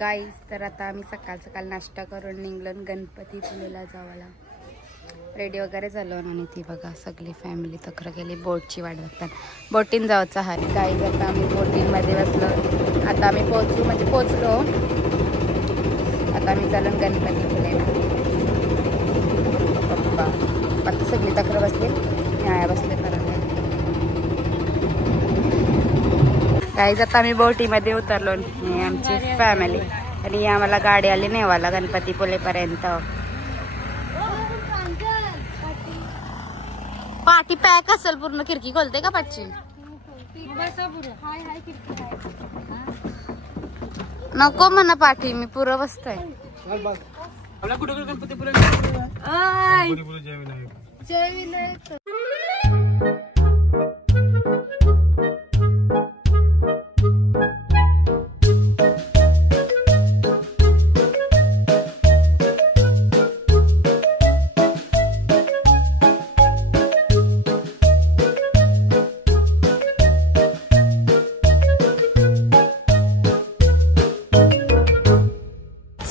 Guys तर आता आम्ही सकाळ नाश्ता करून निघलो गणपतीपुळेला जावाला. रेडी वगैरे झालो आणि ती बघा सगळी फॅमिली तक्र गेली बोटची वाट बघतात. बोटीन जायचं आहे गाईज. आता आम्ही बोटींमध्ये बसलो. आता आम्ही पोचलो. आता आम्ही चालून गणपतीपुळेला. पप्पा आता सगळी तक्र बसली, न्याया बसले करायला. गाईज आता आम्ही बोटीमध्ये उतरलो. आमची फॅमिली आणि आम्हाला गाडी आली नेवाला गणपतीपुळेपर्यंत. पाठी पॅक असेल पूर्ण. खिडकी खोलते का पाठची? नको म्हणा पाठी, मी पुरं बसतोय.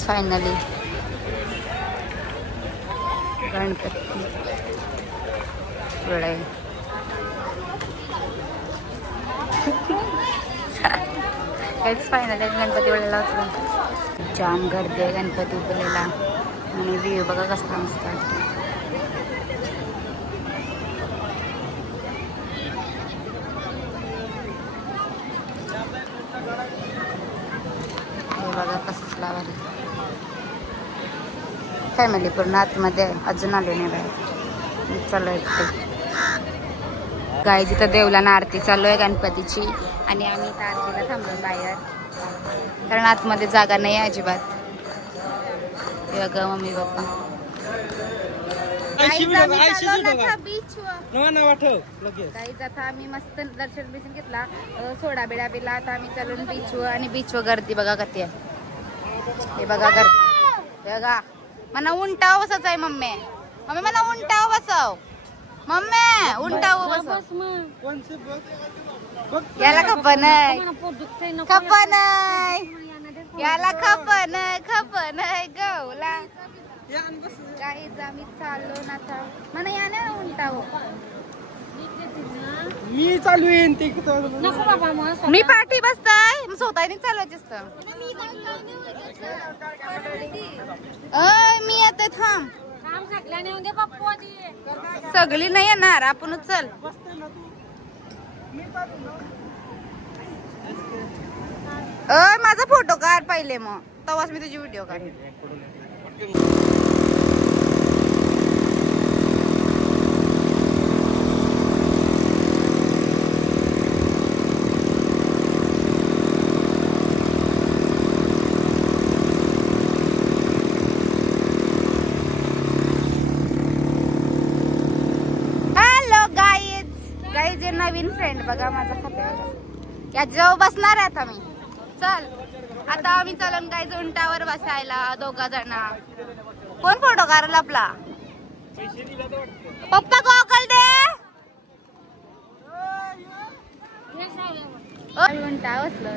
फायनली गणपती पुळे. फायनली गणपतीपुळेला उतरलो. जाम गर्दी आहे गणपतीपुळेला आणि व्ह्यू बघा कसला मस्त वाटतो. हे बघा कसला भारी. फॅमिली पूर्ण आतमध्ये अजून आले नाही बाहेर. चालू आहे गाय जिथं देवलांना आरती चालू आहे गणपतीची आणि आम्ही इथं आरतीला थांबलो बाहेर कारण आतमध्ये जागा नाही अजिबात. बघा मम्मी पप्पा गाईज. आता आम्ही मस्त दर्शन बिर्शन घेतला, सोडा बिडा पिला. आता आम्ही चालून बीचवर आणि बीचवर गर्दी बघा कधी आहे. हे बघा गर्दी बघा. मला उंटाव बसच आहे मम्मी. मम्मी मला उंटाव बसव. मम्मी उंटाव बसव. याला खपन खपन याला खपन गवला. काहीच आम्ही चाललो ना आता. मला या ना उंटाव. मी चालू येईन ते. मी पाठी बसताय स्वतःने चालवायचे असतं. मी आता थांब. सगळी नाही येणार आपणच चल. माझा फोटो काढ पहिले मग तेव्हाच मी तुझी व्हिडिओ काढ. नवीन फ्रेंड बघा माझा खात्यावर याच्यावर बसणार आहे आता मी. चल आता आम्ही चलन गाईज उंटावर बसायला 2 जण. कोण फोटो काढल आपला? पप्पा गॉगल दे. उंटा बसलो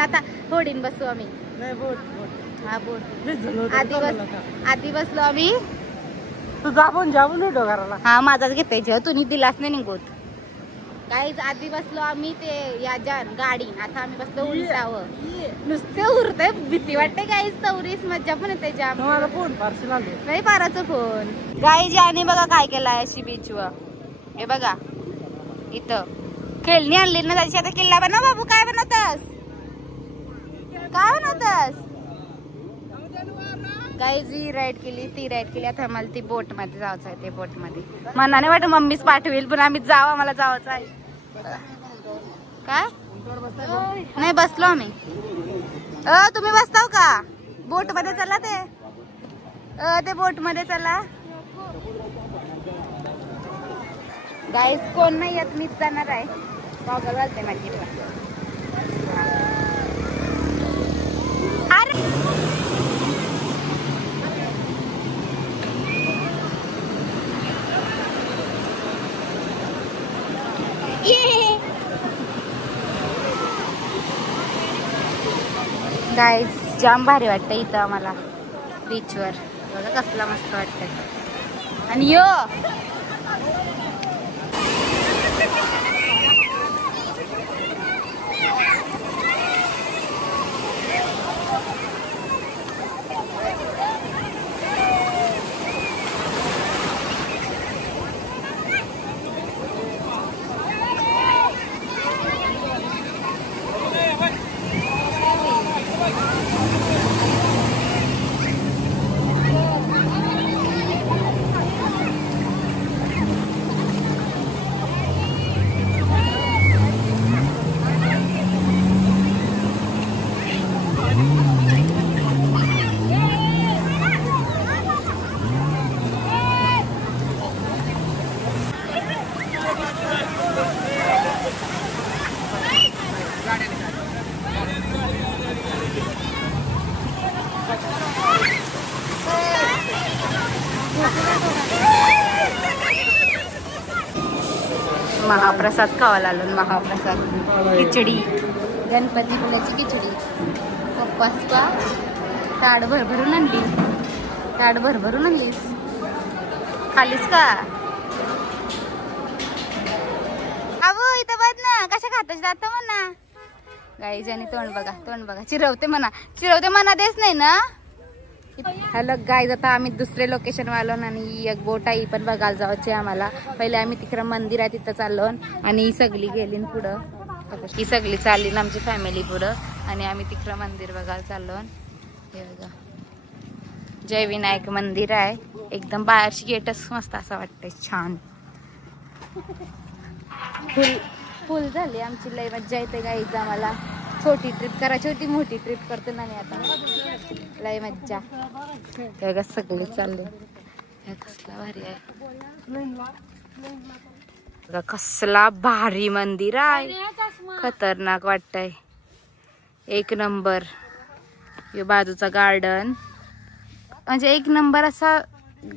आता होडीन बसू आम्ही. हा बोट आधी बसलो आम्ही. हा माझाच घेताय तुम्ही दिलाच नाही निघत. काहीच आधी बसलो आम्ही ते या गाडी. आता आम्ही बसलो उंटावर. नुसते उरते भीती वाटते गाईज. चौरीस मज्जा पण येते जाम. नाही पाराचा फोन गाईज. आणि बघा काय केलाय अशी बीचवर. हे बघा इथं खेळणी आणली ना त्याची. आता किल्ला बनव बाबू. काय बनवतस? काय बनवतस? गाईज राईड केली ती राईड केली. आता आम्हाला ती बोट मध्ये जायचं आहे. ते बोट मध्ये मनाने वाटत मम्मीच पाठवेल पण आम्ही जाऊ. आम्हाला जायचं आहे. काय नाही बसलो आम्ही. तुम्ही बसताव का बोट मध्ये? चला ते बोट मध्ये चला. गाईज कोण नाही येत मीच जाणार आहे. गॉगल घालते माझी. अरे गाईज जाम भारी वाटतं इथं आम्हाला बीचवर. बघा कसला मस्त वाटतंय. आणि यो महाप्रसाद खावायला आलो. महाप्रसाद खिचडी, गणपती फुलाची खिचडी. पप्पास पा ताड भरभरून आणली. ताड भरभरून आणलीस. खालीस का अबो? इथं बघ ना कशा खातच जात म्हणा. गाईजानी तोंड बघा, तोंड बघा. चिरवते म्हणा, चिरवते म्हणा देच नाही ना. हॅलो गाईज, आता आम्ही दुसरे लोकेशन आलो आणि एक बोट आहे पण बघायला जायचे आम्हाला. पहिले आम्ही तिकडं मंदिर आहे तिथं चाललो आणि ही सगळी गेली पुढं. ही सगळी चालली आमची फॅमिली पुढं आणि आम्ही तिकडं मंदिर बघायला चाललो. हे बघा जय विनायक मंदिर आहे. एकदम बाहेरची गेटच मस्त असं वाटतंय, छान. फुल झाली आमची, लय मज्जा येते गाईज आम्हाला. छोटी ट्रिप करायची होती, मोठी ट्रिप करतो ना मी आता. लय मज्जा. हे बघा सगळे चालले. कसला भारी आहे, कसला भारी मंदिर आहे. खतरनाक वाटतंय, एक नंबर. हे बाजूचा गार्डन म्हणजे एक नंबर असा.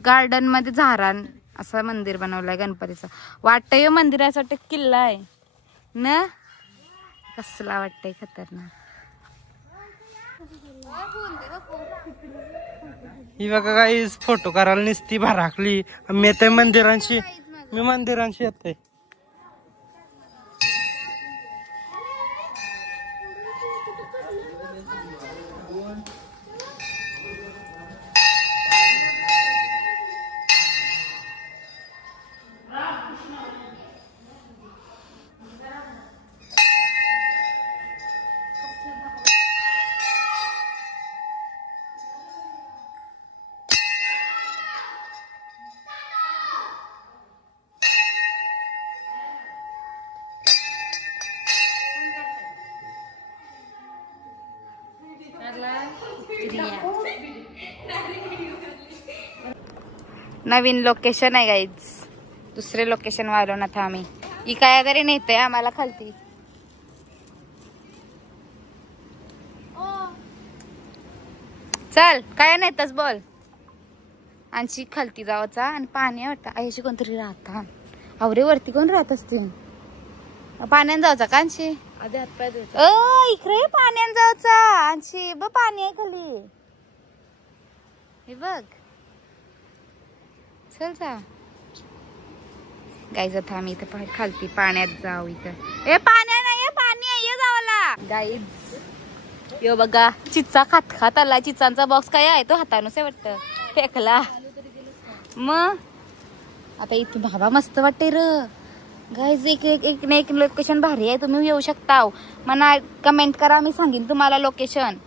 गार्डन मध्ये झाडान असं मंदिर बनवलंय गणपतीचं. वाटतंय मंदिरासाठी किल्ला आहे ना. कसला वाटतंय खतरनाक. ही बघा काही फोटो करायला निसती भराकली. मी येते मंदिरांशी, मी मंदिरांशी येते. नवीन लोकेशन आहे गाईज. दुसरे लोकेशन वाढवून आता आम्ही. ही काय तरी नेते आम्हाला खालती. चल काय नेतस बोल. आणखी खालती जावाचा आणि पाणी वाटतं. आईशी कोणतरी राहता. आवरे वरती कोण राहत असते. पाण्यात जायचा का आणशी? इकडे पाण्यात जायचा आणशी. ब पाणी आहे खाली. हे बघ चल जा गाईज. आता आम्ही इथं खालती पाण्यात जाऊ. इथं ए पाण्या नाही, पाणी आहे जावाला गाईज. यो बघा चिचा खात खात आला. चिचांचा बॉक्स काय आहे तो हातानुस वाटत फेकला. मग आता इथे बाबा मस्त वाटते र गाईज. एक लोकेशन भारी आहे. तुम्ही येऊ शकता. मला कमेंट करा, मी सांगेन तुम्हाला लोकेशन.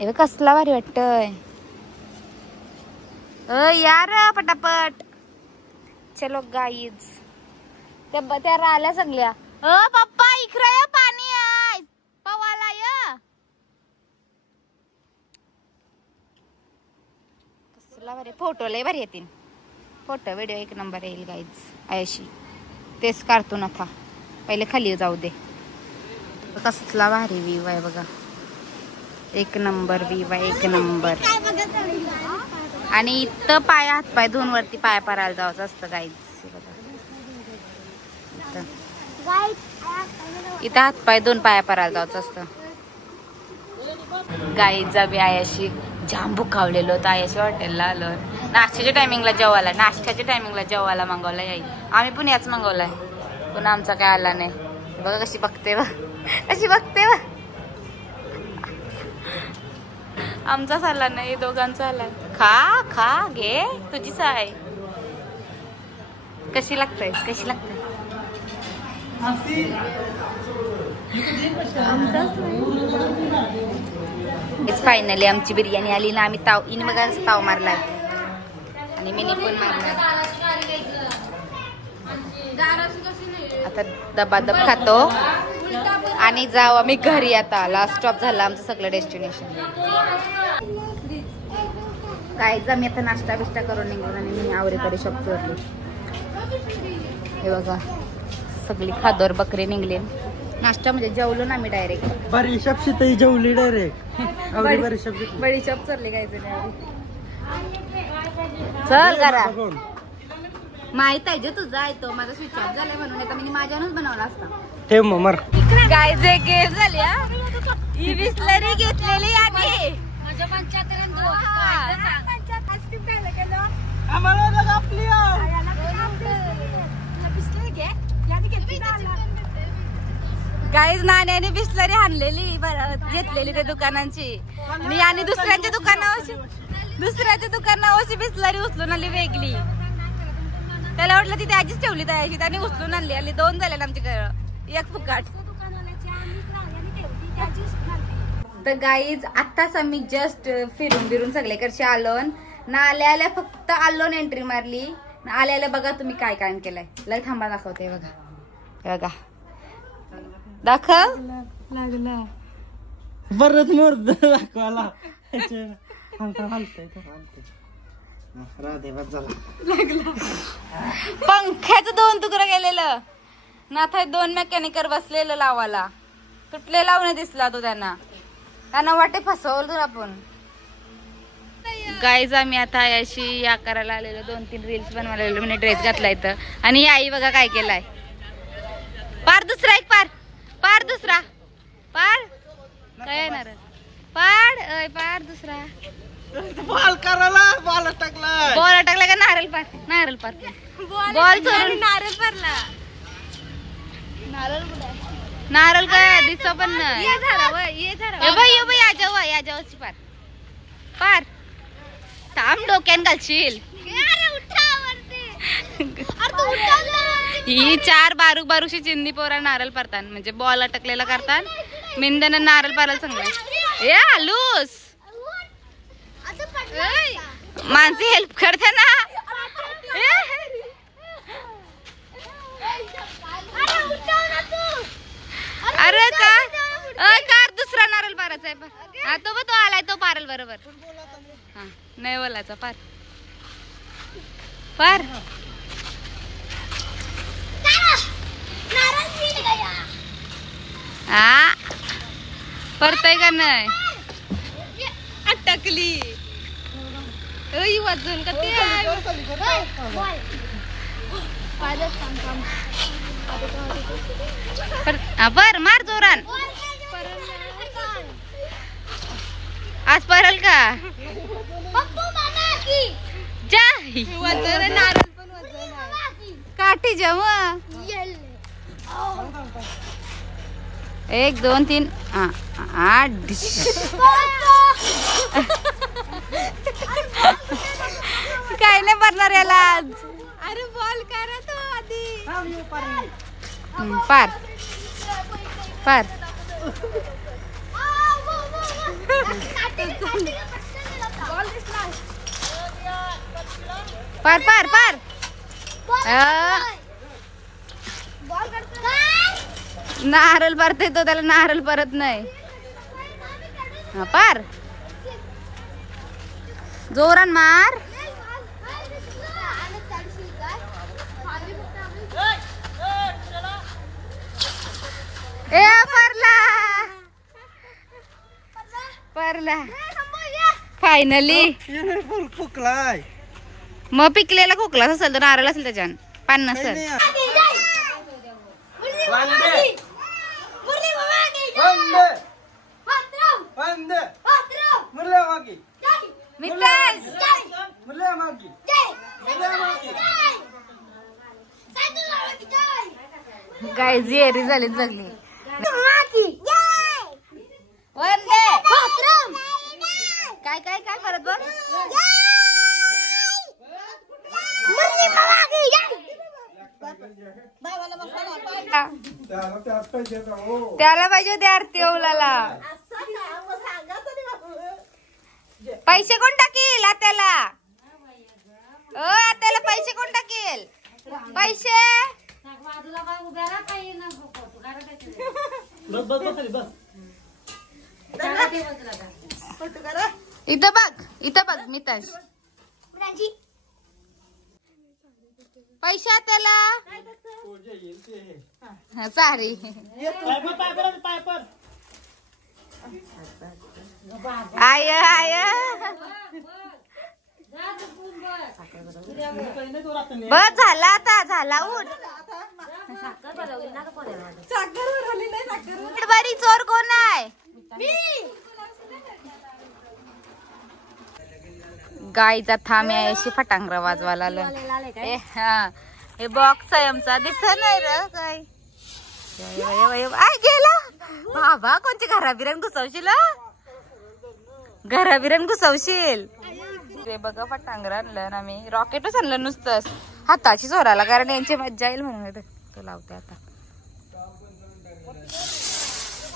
हे कसला भारी वाटतंय. यार पटापट चलो गाईज. त्या राहिल्या सगळ्या. पप्पा इकडे पाणी आहे पवाला या. कसला भारी फोटो लय भारी येतील. फोटो व्हिडिओ एक नंबर येईल गाईज. आयशी तेच कार्टून आता. पहिले खाली जाऊ दे. कसला भारी व्ह्यू आहे बघा. एक नंबर व्ह्यू आहे, एक नंबर. आणि इथं पाय हातपाय धुवून वरती पाय परायला जायचं असतं गाईज. इथं हातपाय धुवून पाया परायला जायचं असतं. गाईज आम्ही आयाशी जाम भुकावलेलो होतो. आयाशी हॉटेलला आलो. नाश्त्याच्या टायमिंगला जेवायला मागवला याई. आम्ही पण याच मागवलाय पण आमचा काय आला नाही. बघा कशी बघते वा आमचाच आला नाही, दोघांचा आला. खा घे तुझीच आहे. कशी लागते फायनली आमची बिर्याणी आली ना. आम्ही इने बघा ताव मारलाय आणि मी पण मारलाय. आता दबादब खातो आणि जाऊ आम्ही घरी. आता लास्ट स्टॉप झाला आमचं सगळं डेस्टिनेशन. काहीच आम्ही आता नाश्ता बिष्टा करून निघलो आणि मी आवरेकरी शॉप चोरली. हे बघा सगळी खादोर बकरी निघले. नाश्ता म्हणजे जेवलो ना आम्ही डायरेक्ट. बडीशॉप शिताई जेवली डायरेक्ट. बडीशॉप चोरली काय चल करा. माहित आहे जे तुझा आहे तो माझा स्विच ऑफ झालाय म्हणून आता मी माझ्यानच बनवला असता. ठेव मर काय जे गेम झाली ही बिस्लरी घेतलेली आणि गाईज नाण्याने बिस्लरी आणलेली घेतलेली त्या दुकानांची. मी आणि दुसऱ्याच्या दुकानावरची बिस्लरी उचलून आली वेगळी. त्याला वाटलं ती त्याचीच ठेवली त्याची, त्याने उचलून आणली. 2 झाले आमच्याकडे, एक फुकाट. तर गाईज आत्ताच आम्ही जस्ट फिरून सगळीकडचे आलो ना. आल्या फक्त आलो एंट्री मारली ना. आल्या बघा तुम्ही काय काम केलंय. लय थांबा दाखवते बघा दाखव लागला परत मोर दाखवाला. पंख्याचं 2 तुकडं गेलेलं नाथा. 2 मेकॅनिकर बसलेलं लावाला. तुटले लावणे दिसला तो त्यांना वाटे फसवलं आपण. गाईज आम्ही आता अशी या करायला आलेलो. 2-3 रील्स बनवायला मी ड्रेस घातला इथं. आणि आई बघा काय केलाय. पार दुसरा एक पार दुसरा पार काय येणार पार दुसरा बॉल करायला बॉल टाकला का नारळ पार बॉल चोरून नारळ पारला. नारळ काय दिसतो पण नाही. याच्यावरची पार थांब डोक्यान घालशील. ही 4 बारूकशी चिंदी पोरा नारळ पारतात म्हणजे बॉल अटकलेला करतात. मिंदन नारळ पारायला सांगला. ए आलूस माणसे हेल्प करते ना. अरे कार दुसरा नारळ पारायचा आहे. तो आलाय तो पारल बरोबर. हा नाही बोलायचा पार हा परतय का नाही. अटकली वाजून का पर मार जोरान. आज परल का नारळ काठी जाऊ. 1 2 3 8 काय नाही भरणार याला आज. अरे बॉल करा तो आधी. पार नारळ परत येतो त्याला. नारळ परत नाही. पार जोरान मार. ए परला फायनली. खोकलाय मग पिकलेला खोकला असेल तर नारळ असेल त्याच्यान पान नसेल. मिताज गाय जेरी झाली जगली वंदे काय काय काय करत बघ त्याला पाहिजे होते आरती ओलाला पैसे कोण टाकील आत्याला आत्याला पैसे कोण टाकील पैसे इथं बघ मिताज पैसे आत्याला सारी आय आय बस झाला आता झाला उठ बरी चोर कोण आहे गाईचा थांब अशी फटांगरा वाजवायला हे बॉक्स आहे आमचा दिसत नाही र काय गेला बाबा कोणती घराबिरण घुसवशील घराबिरण घुसवशील ते बघा फटांगरा आणलं ना मी रॉकेटच आणलं नुसतंच हाताची चोराला कारण यांची मज्जा येईल म्हणून तो लावते आता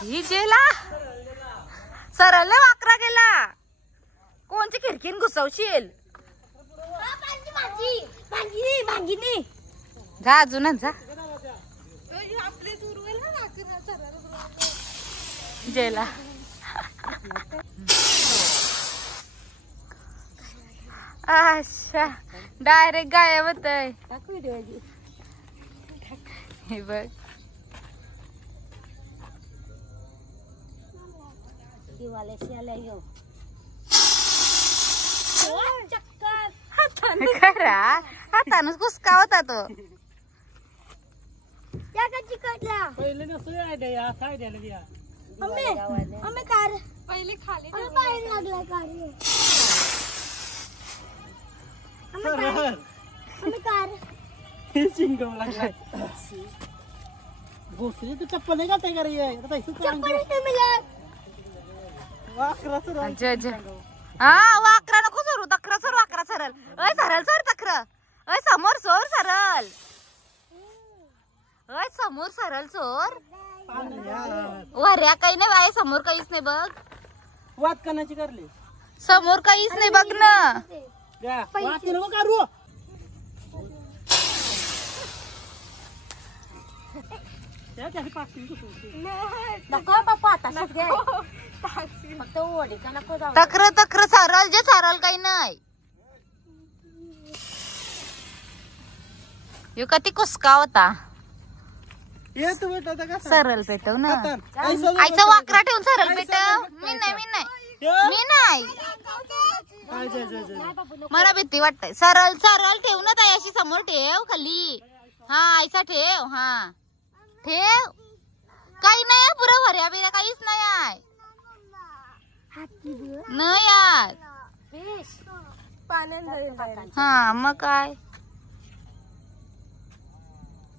ही जेला सरळ वाकरा गेला कोणची खिडकीन घुसवशील जा अजूनच जा जेला अच्छा डायरेक्ट गायब होतय हे बघ खरा हातानच कुसका होता तो पहिले खाली चिंगम लागला भोसरी तर चप्पल नाही का रही है वाकरा नको सरू तक्र सर वाकरा सरळ सरळ सर तक्र समोर सोर सरळ समोर सरळ सोर वऱ्या काही नाही बाय समोर काहीच नाही बघ वाद करण्याची करली समोर काहीच नाही बघ ना तक्र तक्र सरळ जे सरळ काही नाही यो कधी कुसका होता सरळ पेटव ना आईचा वाकरा ठेवून सरळ पेटव मी नाही मला भीती वाटतंय सरळ सरळ ठेव ना ताई अशी समोर ठेव खाली हा आईचा ठेव हा ठेव काही नाही पुरं भर्या बिऱ्या काहीच नाही आहे नाही यार हा मग काय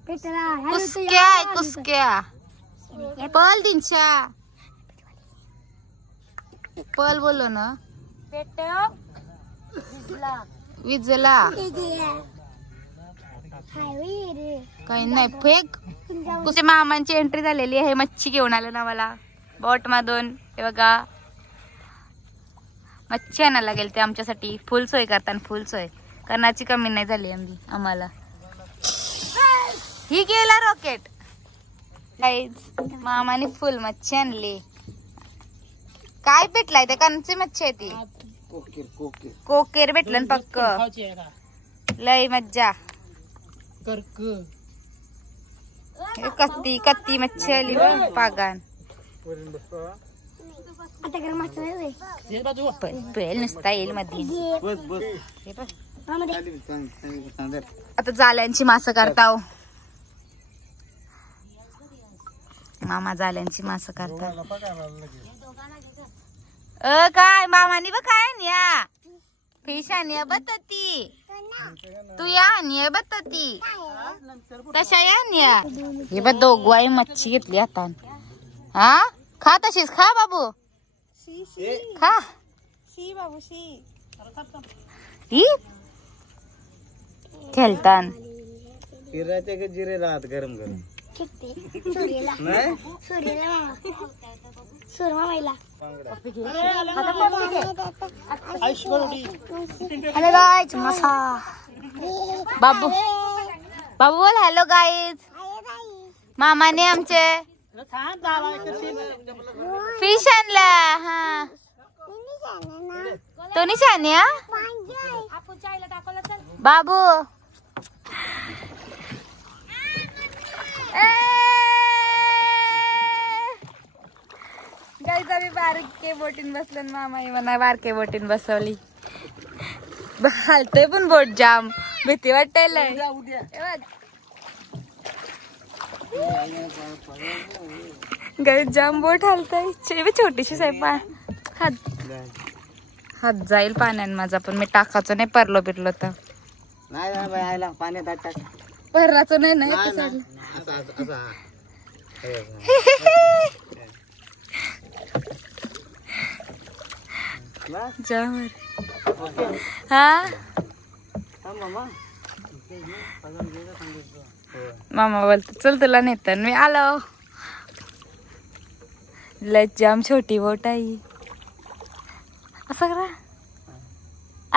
कुसक्या आहे कुसक्या पल दिनशा पल बोलो ना विजला काही नाही फेक कुठे मामांची एंट्री झालेली आहे मच्छी घेऊन आलं ना मला बोट मधून हे बघा मच्छी आणायला गेल ते आमच्यासाठी फुल सोय करताना फुल सोय करण्याची कमी नाही झाली आम्हाला ही गेला रॉकेट मामाने फुल मच्छी आणली काय भेटलाय त्या कांची मच्छी आहे ती कोकेर भेटलं पक्क लय मज्जा कत्ती कत्ती मच्छी आली पागान पेल नुसता येईल मध्ये आता जाल्यांची मासे करताव मामा जाल्यांची मासे करता काय मामानी बघ काय या फिश आणि बत्ती तू या आणि बत्ती तशा या आणि हे बघ दोघवाई मच्छी घेतली आता. हा खा तशीच खा बाबू खा बाबू खेळतान जिरे राहत गरम गरम हॅलो गाईज मसा बाबू बाबू बोल हॅलो गाईज. मामाने आमचे फिश आणला. हा तो निशाने बाबू गाईज आम्ही बारके बोटीन बसलो. मामा म्हणा बारके बोटीन बसवली. हालते पण बोट जाम भीती वाटायला. गाईज जाम बोट हालताय. छोटीशी साहेब हात जाईल पाण्यात माझा. पण मी टाकायचो नाही परलो बिरलो तर पाण्यात परलाचं नाही ना हा मामा बोलतो चल तुला नेत मी आलो. लय जाम छोटी बोट आहे. असं करा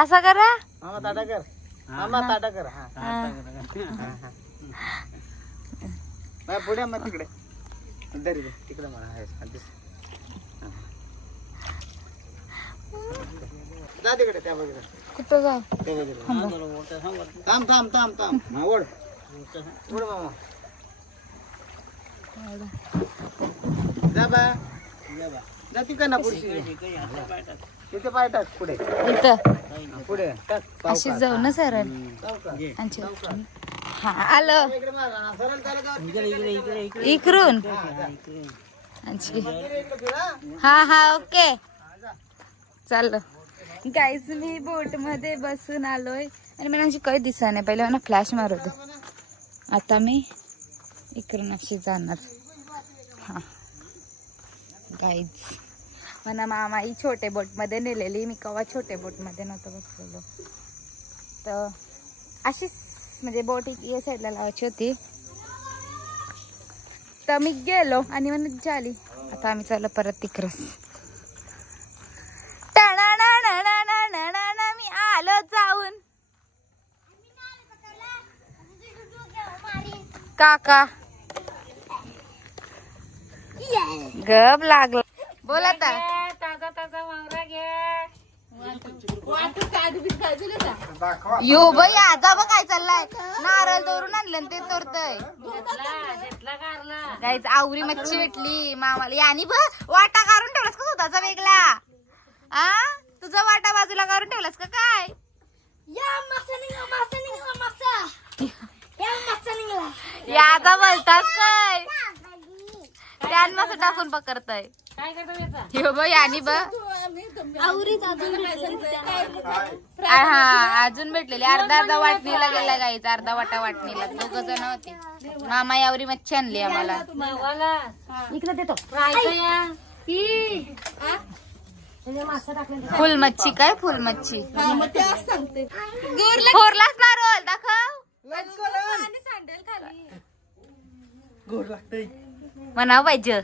असं करा पुढे मग तिकडे तिकडे मला जा तिकडे त्या बघितलं कुठं जाऊ थांब थांब थांब थांब ओढ ओढ मामा जा बा जा तिकडे ना पुढची तिथे पाय टाक पुढे इथं पुढे अशीच जाऊ ना सरळ. हा आलो इकडून. हा हा ओके चाललो. गाईज मी बोट मध्ये बसून आलोय आणि मला अशी काही दिसा नाही. पहिले मला फ्लॅश मारत. आता मी इकडून अशी जाणार. हा गाईज म्हणा मामा ही छोटे बोट मध्ये नेलेली. मी कवा छोटे बोट मध्ये नव्हतं बसलेलो. तर अशीच म्हणजे बोट या साईडला लावायची होती. तर मी गेलो आणि म्हणत झाली. आता आम्ही चाललो परत तिकडच. मी आलो जाऊन. काका गप लागला. बोल आता. ताजा ताजा वांगरा घे. यो बाई आजा बघ काय चाललाय. नारळ तोरून आणलं ते तोरतय. गाईच आवरी मच्छी भेटली मामाला. यानी बघ वाटा काढून ठेवलास का स्वतःचा वेगळा. आ तुझा वाटा बाजूला काढून ठेवलास का काय. याचा बोलतात काय त्यान मस्त टाकून पकडताय. हो बाई आणि बघ हा अजून भेटलेली. अर्धा अर्धा वाटणीला गेला गाईच. अर्धा वाटा वाटणीला. दोघ जण होते. मामा यावरी मच्छी आणली आम्हाला. इकडे देतो फुल मच्छी काय फुल मच्छी फोरलाच ना रोल दाखव. म्हणाव पाहिजे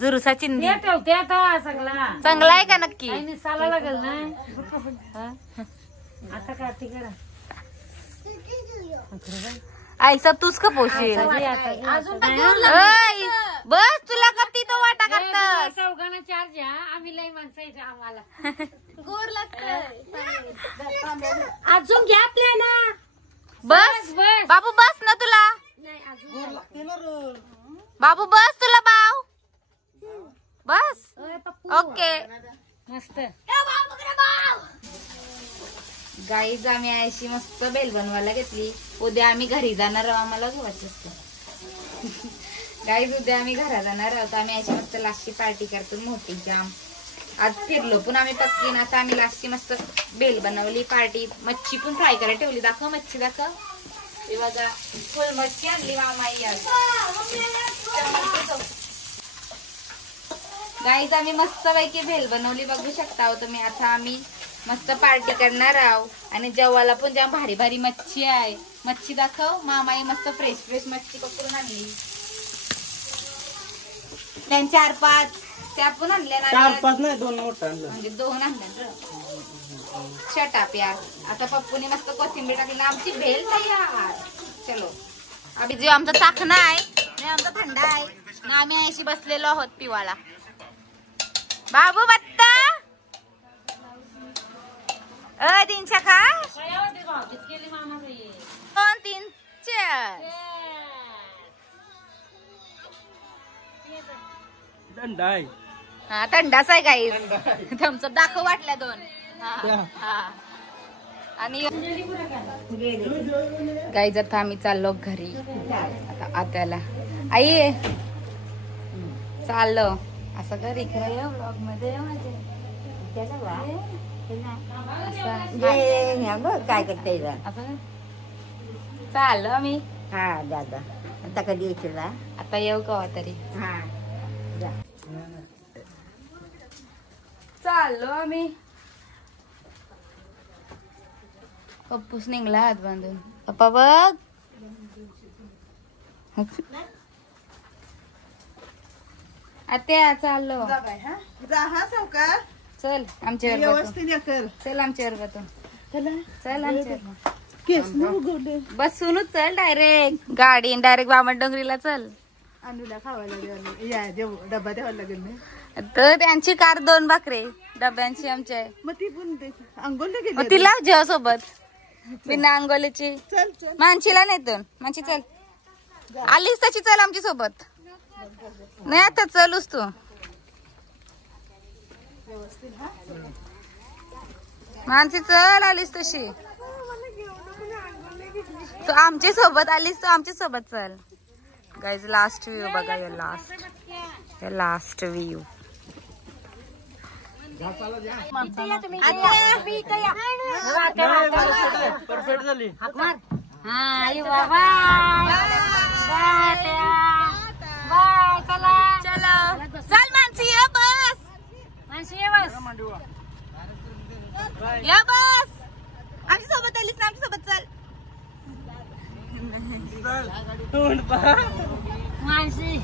जुरुसा चिंदी ठेवते आता सगळा चांगला आहे का नक्की. साला लागल ना आता काय करा. ऐसा तूच का पोशील. बस तुला कधी तो वाटा करतात. चौघांना चार घ्या. आम्ही लई माणसं येते आम्हाला. गोर लागतंय. अजून घ्या आपल्याला. बस बाबू बस ना तुला. बाबू बस तुला बाव बस. ओके मस्त. गाईज आम्ही अशी मस्त बेल बनवायला घेतली. उद्या आम्ही घरी जाणार आहोत. आम्हाला गोवाचं असतं. गाईज उद्या आम्ही घरा जाणार आहोत. आम्ही अशी मस्त लास्टची पार्टी करतो मोठी जाम. आज फिरलो पण आम्ही पक्की. आता आम्ही लास्टची मस्त बेल बनवली. पार्टी मच्छी पण फ्राय करायला ठेवली. दाखव मच्छी दाखव. हे बघा फुल मच्छी आणली मामाई आज. गाईज आम्ही मस्त पैकी भेल बनवली बघू शकता तुम्ही. आता आम्ही मस्त पार्टी करणार आहोत. आणि जेवायला पण ज्या भारी भारी मच्छी आहे. मच्छी दाखव. मामाई मस्त फ्रेश फ्रेश मच्छी पकडून आणली. त्यांनी 4-5 त्या पण आणल्या ना. 4-5 नाही 2 मोठं आणलं. म्हणजे 2 आणल्या. शटाप यार. आता पप्पूने मस्त कोथिंबीर टाकली. आमची भेल तयार. चलो अभि जो आमचा चाकणा आहे आणि आमचा थंडा आहे ना. आम्ही अशी बसलेलो आहोत पिवाला. बाबू बत्ता 300 खा. 2-3 दंड आहे. हा थंडाच आहे गाईज. थम्सअप दाखव वाटल्या 2. आणि गाईज आता आम्ही चाललो घरी. आता आत्याला आई चाललो असं घरी खरं ब्लॉग मध्ये काय करते चाललो आम्ही. हा दादा आता कधी येशील आता येऊ कवा तरी. हा चाललो आम्ही. पप्पूस निघला हात बांधून. पप्पा बघ. आत्या चाललो. चल आमच्यावर चल आमच्यावर चल आमच्यावर बसूनच चल. डायरेक्ट गाडी डायरेक्ट बामणडोंगरीला चल. अनुला खावायला डबा द्यावा लागेल ना. तर त्यांची कार 2 भाकरे डब्यांची आमच्या. मग ती पण अंगोला गेली. मग तिला जेव्हा सोबत बिना अंगोलीची. चल चल मानशीला नाही 2 मानशी चल. आलीस तशी चल आमची सोबत. नाही आता चलूस तू. मानसी चल आलीस तशी. तू आमच्या सोबत आलीस तू आमच्या सोबत चल. गाईज लास्ट व्ह्यू बघा. या लास्ट व्ह्यू. परफेक्ट झाली. चल मानसी ये बस. या बस. आमच्या सोबत आलीस ना आमच्या सोबत चल. तोंड पहा. मानसी